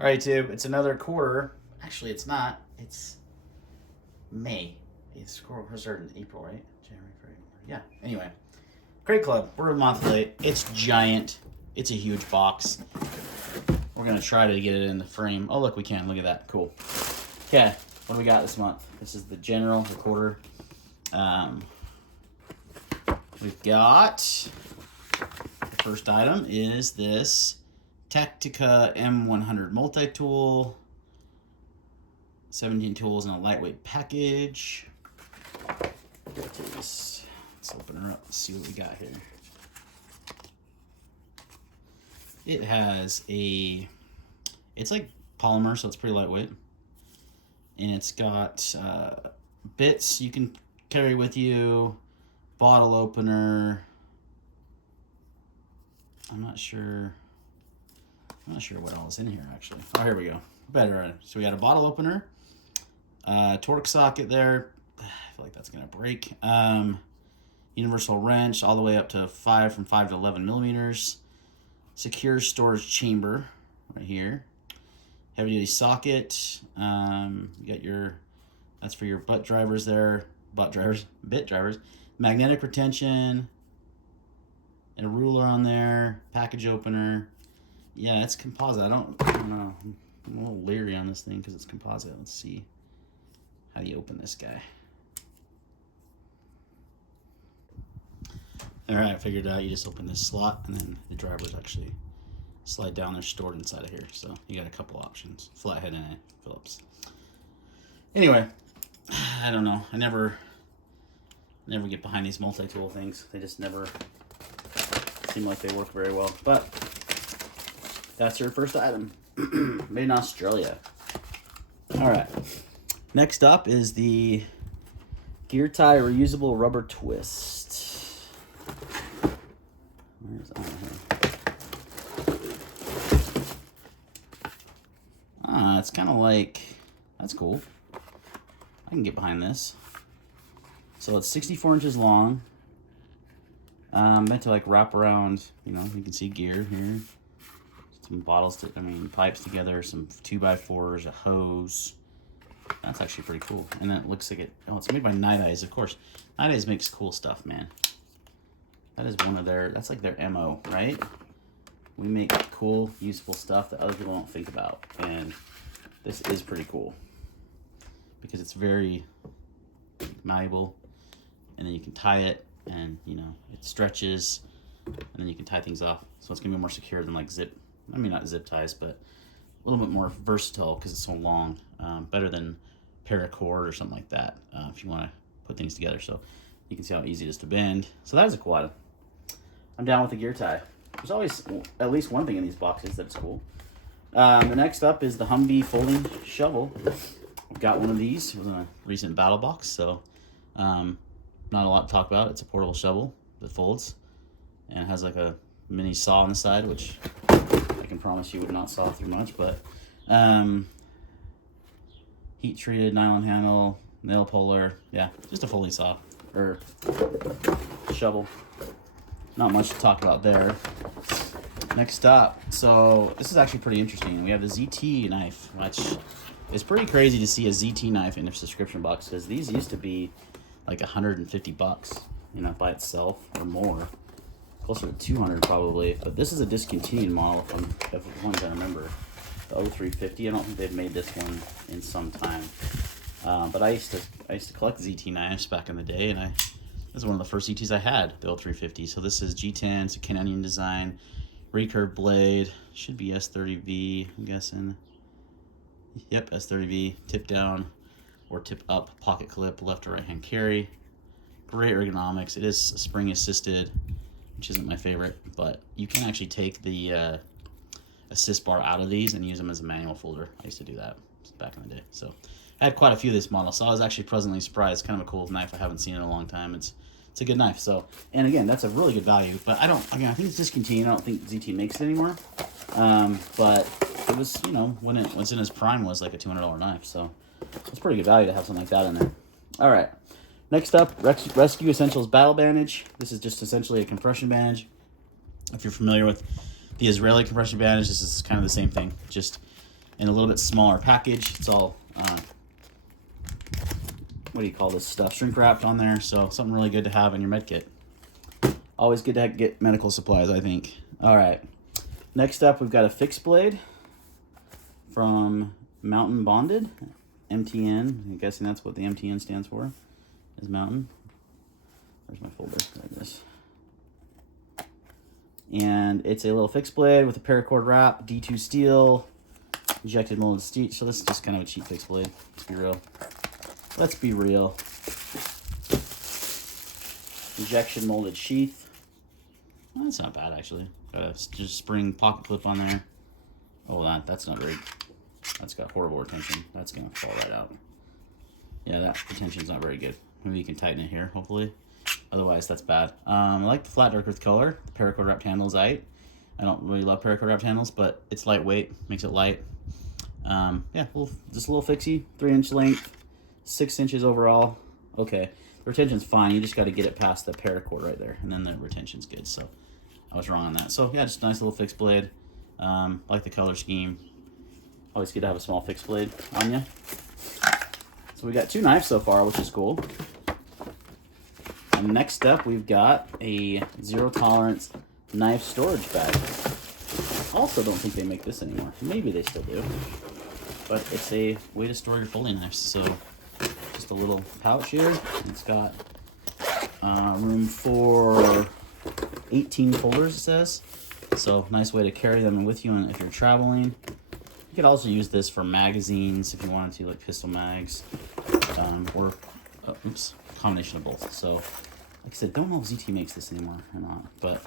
All right, Tube. It's another quarter. Actually, it's not. It's May. It's quarter started in April, right? January, February. Yeah. Anyway, Crate Club. We're a month late. It's giant. It's a huge box. We're gonna try to get it in the frame. Oh, look, we can. Look at that. Cool. Okay. What do we got this month? This is the general, the quarter. We've got the first item is this Tactica M100 multi-tool. 17 tools in a lightweight package. Let's open her up and see what we got here. It has it's like polymer, so it's pretty lightweight. And it's got bits you can carry with you, bottle opener. I'm not sure what all is in here, actually. Oh, here we go. Better. So we got a bottle opener, torque socket there. I feel like that's going to break. Universal wrench all the way up to 5 to 11 millimeters. Secure storage chamber right here. Heavy duty socket. You got that's for your bit drivers. Magnetic retention. And a ruler on there. Package opener. Yeah, it's composite. I don't know. I'm a little leery on this thing because it's composite. Let's see. How do you open this guy? Alright, I figured it out. You just open this slot and then the drivers actually slide down. They're stored inside of here. So you got a couple options. Flathead and a Phillips. Anyway, I don't know. I never get behind these multi-tool things. They just never seem like they work very well. But that's your first item. Made in Australia. Alright. Next up is the Gear Tie Reusable Rubber Twist. Where's on here? It's kind of like, that's cool. I can get behind this. So it's 64 inches long. Meant to like wrap around, you can see gear here. Some bottles, pipes together, some 2x4s, a hose. That's actually pretty cool. And it looks like it's made by Night Eyes, of course. Night Eyes makes cool stuff, man. That is that's like their MO, right? We make cool, useful stuff that other people don't think about. And this is pretty cool. Because it's very malleable. And then you can tie it, and, it stretches. And then you can tie things off. So it's going to be more secure than like zip. Not zip ties, but a little bit more versatile because it's so long. Better than paracord or something like that if you want to put things together. So you can see how easy it is to bend. So that is a cool item. I'm down with the gear tie. There's always at least one thing in these boxes that's cool. The next up is the Humvee folding shovel. I've got one of these. It was in a recent battle box, so not a lot to talk about. It's a portable shovel that folds and it has like a mini saw on the side, which I can promise you would not saw through much, but heat treated nylon handle, nail puller, yeah, just a folding saw or shovel. Not much to talk about there. Next up, so this is actually pretty interesting. We have the ZT knife, which is pretty crazy to see a ZT knife in a subscription box because these used to be like $150, by itself or more. Closer to 200 probably, but this is a discontinued model from the ones I remember. The 0350. I don't think they've made this one in some time. But I used to collect ZT knives back in the day, and this is one of the first ZTs I had, the 0350. So this is G10, it's a Canadian design, recurve blade, should be S30V, I'm guessing. Yep, S30V, tip down or tip up, pocket clip, left or right hand carry. Great ergonomics. It is spring assisted, which isn't my favorite, but you can actually take the assist bar out of these and use them as a manual folder. I used to do that back in the day. So I had quite a few of this model, so I was actually pleasantly surprised. Kind of a cool knife I haven't seen in a long time. It's a good knife. So, and again, that's a really good value, but I think it's discontinued. I don't think ZT makes it anymore. But it was, when it was in its prime, was like a $200 knife. So it's pretty good value to have something like that in there. All right. Next up, Rescue Essentials Battle Bandage. This is just essentially a compression bandage. If you're familiar with the Israeli compression bandage, this is kind of the same thing. Just in a little bit smaller package. It's all, what do you call this stuff? Shrink wrapped on there. So something really good to have in your med kit. Always good to get medical supplies, I think. All right. Next up, we've got a fixed blade from Mountain Bonded, MTN. I'm guessing that's what the MTN stands for, is Mountain. Where's my folder? There it is. And it's a little fixed blade with a paracord wrap, D2 steel, injected molded steel. So this is just kind of a cheap fixed blade. Let's be real. Let's be real. Injection molded sheath. Well, that's not bad, actually. Got a just spring pocket clip on there. Oh, that's not very. That's got horrible retention. That's gonna fall right out. Yeah, that retention's not very good. Maybe you can tighten it here, hopefully. Otherwise, that's bad. I like the flat dark earth color. The paracord wrapped handle is aight. I don't really love paracord wrapped handles, but it's lightweight, makes it light. Yeah, just a little fixie, 3-inch length, 6 inches overall. Okay, the retention's fine. You just got to get it past the paracord right there, and then the retention's good. So I was wrong on that. So yeah, just a nice little fixed blade. Like the color scheme. Always good to have a small fixed blade on you. So we got 2 knives so far, which is cool. And next up, we've got a 0 tolerance knife storage bag. Also, don't think they make this anymore. Maybe they still do. But it's a way to store your folding knives. So just a little pouch here. It's got room for 18 folders, it says. So nice way to carry them with you if you're traveling. You could also use this for magazines if you wanted to, like pistol mags, or combination of both. So, like I said, don't know if ZT makes this anymore or not, but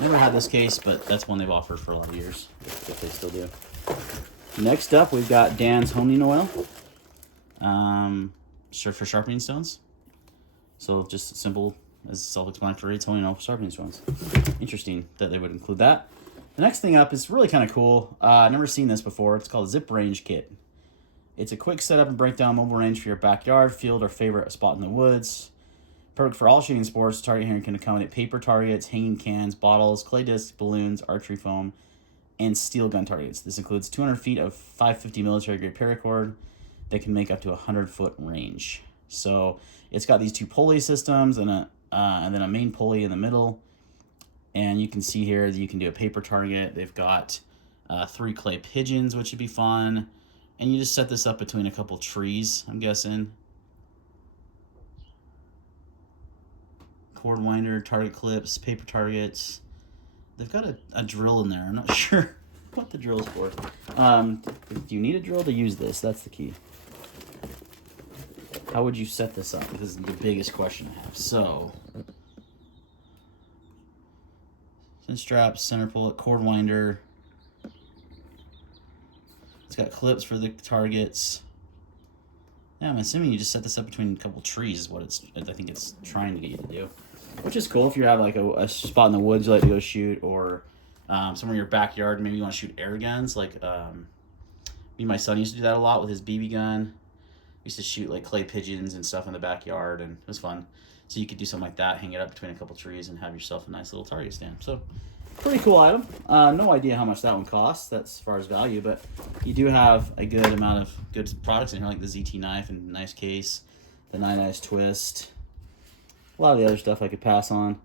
never had this case, but that's one they've offered for a lot of years, if they still do. Next up, we've got Dan's honing oil, for sharpening stones. So just simple as self-explanatory, it's honing oil for sharpening stones. Interesting that they would include that. The next thing up is really kind of cool. I've never seen this before. It's called a Zip Range Kit. It's a quick setup and breakdown mobile range for your backyard, field, or favorite spot in the woods. Perfect for all shooting sports. Target hearing can accommodate paper targets, hanging cans, bottles, clay discs, balloons, archery foam, and steel gun targets. This includes 200 feet of 550 military grade paracord that can make up to 100-foot range. So it's got these 2 pulley systems and then a main pulley in the middle. And you can see here that you can do a paper target. They've got 3 clay pigeons, which would be fun. And you just set this up between a couple trees, I'm guessing. Cord winder, target clips, paper targets. They've got a drill in there. I'm not sure what the drill is for. Do you need a drill to use this? That's the key. How would you set this up? This is the biggest question I have. So, straps, center pullet, cord winder. It's got clips for the targets. Yeah, I'm assuming you just set this up between a couple trees is what I think it's trying to get you to do. Which is cool if you have like a spot in the woods you like to go shoot, or somewhere in your backyard, maybe you want to shoot air guns. Like me and my son used to do that a lot with his BB gun. We used to shoot like clay pigeons and stuff in the backyard, and it was fun. So you could do something like that, hang it up between a couple trees, and have yourself a nice little target stand. So pretty cool item. No idea how much that one costs, that's as far as value, but you do have a good amount of good products in here, like the ZT knife and nice case, the 9 Eyes twist, a lot of the other stuff I could pass on.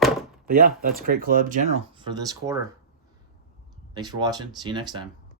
But yeah, that's Crate Club General for this quarter. Thanks for watching. See you next time.